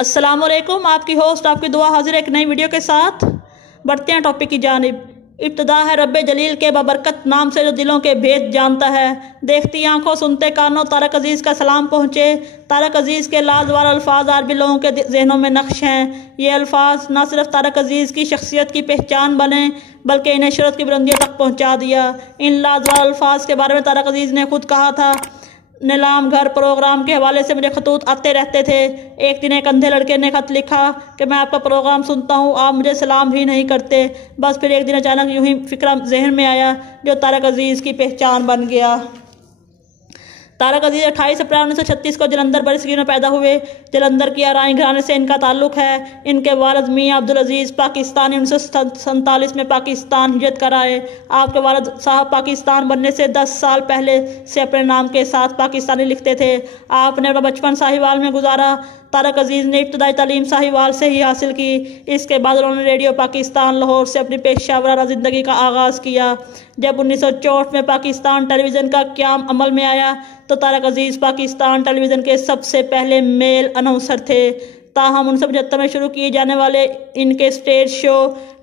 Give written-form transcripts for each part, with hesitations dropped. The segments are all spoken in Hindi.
अस्सलामुअलैकुम, आपकी होस्ट आपकी दुआ हाजिर एक नई वीडियो के साथ। बढ़ते हैं टॉपिक की जानिब। इब्तिदा है रब्बे जलील के बबरकत नाम से जो दिलों के भेद जानता है। देखती आंखों सुनते कानों तारक अजीज़ का सलाम पहुँचे। तारक अजीज़ के लाजवाब अल्फाज अरबी लोगों के जहनों में नक्श हैं। ये अल्फाज न सिर्फ तारक अजीज़ की शख्सियत की पहचान बने बल्कि इन्हें शोहरत की बुलंदियों तक पहुँचा दिया। इन लाजवाब अल्फाज के बारे में तारक अजीज़ ने खुद कहा था, नीलाम घर प्रोग्राम के हवाले से मुझे खतूत आते रहते थे। एक दिन एक अंधे लड़के ने खत लिखा कि मैं आपका प्रोग्राम सुनता हूँ, आप मुझे सलाम भी नहीं करते। बस फिर एक दिन अचानक यूं ही फिक्रा जहन में आया जो तारक अजीज़ की पहचान बन गया। तारक अजीज़ 28 अप्रैल 1936 को जलंधर बरसगीर में पैदा हुए। जलंधर की आराई घराने से इनका ताल्लुक़ है। इनके वालिद मियाँ अब्दुल अजीज़ पाकिस्तानी 1947 में पाकिस्तान हिजरत कर आए। आपके वालिद साहब पाकिस्तान बनने से 10 साल पहले से अपने नाम के साथ पाकिस्तानी लिखते थे। आपने अपना बचपन साहिवाल में गुजारा। तारक अजीज़ ने इब्तदाई तालीम साहिवाल से ही हासिल की। इसके बाद उन्होंने रेडियो पाकिस्तान लाहौर से अपनी पेशा ज़िंदगी का आगाज़ किया। जब 1964 में पाकिस्तान टेलीविज़न का क़याम अमल में आया तो तारक अजीज़ पाकिस्तान टेलीविज़न के सबसे पहले मेल अनाउंसर थे। ताहम 1975 में शुरू किए जाने वाले इनके स्टेज शो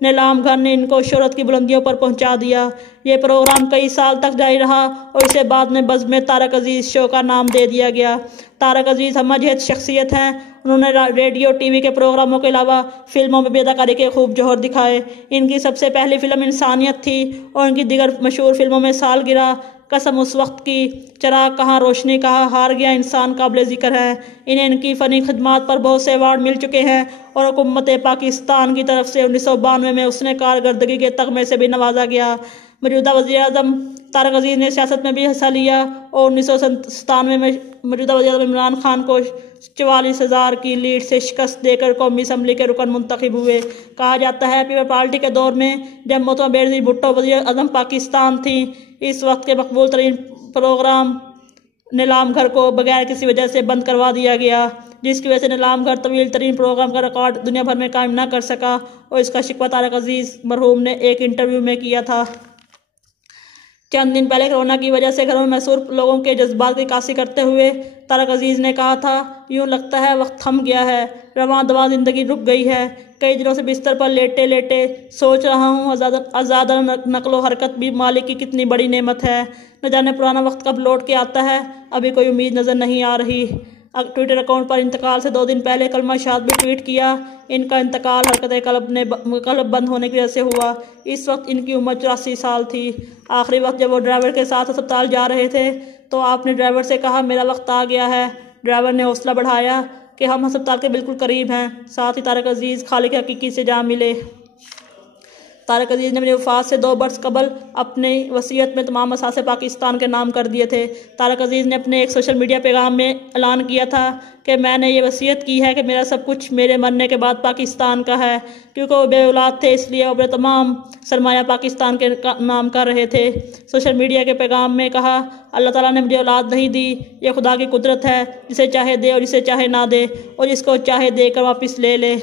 नीलाम घर ने इनको शोहरत की बुलंदियों पर पहुंचा दिया। ये प्रोग्राम कई साल तक जारी रहा और इसे बाद में बज़्म तारक अजीज़ शो का नाम दे दिया गया। तारक अजीज़ हमजहत शख्सियत हैं। उन्होंने रेडियो टीवी के प्रोग्रामों के अलावा फिल्मों में भी अदाकारी के खूब जौहर दिखाए। इनकी सबसे पहली फिल्म इंसानियत थी और इनकी दीगर मशहूर फिल्मों में सालगिरह, कसम उस वक्त की, चराग कहाँ रोशनी कहाँ, हार गया इंसान काबिल ज़िक्र है। इन्हें इनकी फ़नी खिदमात पर बहुत से अवार्ड मिल चुके हैं और हुकूमत पाकिस्तान की तरफ से 1992 में उसने कारकर्दगी के तगमे से भी नवाजा गया। मौजूदा वज़ीर-ए-आज़म तारक अजीज़ ने सियासत में भी हिस्सा लिया और 1997 में मौजूदा वज़ीर-ए-आज़म इमरान खान को 44,000 की लीड से शिकस्त देकर कौमी असम्बली के रुकन मुंतखब हुए। कहा जाता है पीपल पार्टी के दौर में जब मोहतरमा बेनज़ीर भुट्टो वज़ीर-ए-आज़म पाकिस्तान थी, इस वक्त के मकबूल तरीन प्रोग्राम नीलाम घर को बगैर किसी वजह से बंद करवा दिया गया, जिसकी वजह से नीलाम घर तवील तरीन प्रोग्राम का रिकॉर्ड दुनिया भर में कायम न कर सका और इसका शिकवा तारक अजीज़ मरहूम ने एक इंटरव्यू में किया था। चंद दिन पहले कोरोना की वजह से घरों में मसूर लोगों के जज्बात की कासी करते हुए तारक अजीज़ ने कहा था, यूँ लगता है वक्त थम गया है, रवां दवा ज़िंदगी रुक गई है। कई दिनों से बिस्तर पर लेटे लेटे सोच रहा हूँ आज़ादा नकलो हरकत भी मालिक की कितनी बड़ी नेमत है। न जाने पुराना वक्त कब लौट के आता है, अभी कोई उम्मीद नज़र नहीं आ रही। ट्विटर अकाउंट पर इंतकाल से 2 दिन पहले कलमा शाद भी ट्वीट किया। इनका इंतकाल हरकत कल्ब बंद होने की वजह से हुआ। इस वक्त इनकी उम्र 84 साल थी। आखिरी वक्त जब वो ड्राइवर के साथ अस्पताल जा रहे थे तो आपने ड्राइवर से कहा, मेरा वक्त आ गया है। ड्राइवर ने हौसला बढ़ाया कि हम अस्पताल के बिल्कुल करीब हैं। साथ ही तारक अजीज़ खालिक हकीकी से जा मिले। तारक अजीज़ ने अपनी वफ़ात से 2 बरस कबल अपनी वसीयत में तमाम असासे पाकिस्तान के नाम कर दिए थे। तारक अजीज़ ने अपने एक सोशल मीडिया पैगाम में ऐलान किया था कि मैंने ये वसीयत की है कि मेरा सब कुछ मेरे मरने के बाद पाकिस्तान का है। क्योंकि वो बे औलाद थे इसलिए अपने तमाम सरमाया पाकिस्तान के नाम कर रहे थे। सोशल मीडिया के पैगाम में कहा, अल्लाह ताला ने मुझे औलाद नहीं दी, ये खुदा की कुदरत है, जिसे चाहे दे और जिसे चाहे ना दे और जिसको चाहे देकर वापस ले ले।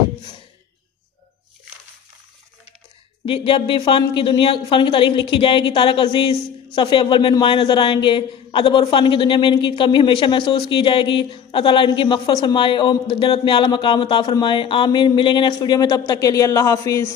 जब भी फ़न की तारीख लिखी जाएगी तारक अजीज़ सफ़े अव्वल में नुमाया नज़र आएंगे। अदब और फ़न की दुनिया में इनकी कमी हमेशा महसूस की जाएगी। अल्लाह ताला इनकी मग़फ़िरत फरमाए और जन्नत में आला मकाम अता फरमाए। आमीन। मिलेंगे नेक्स्ट वीडियो में, तब तक के लिए अल्लाह हाफिज़।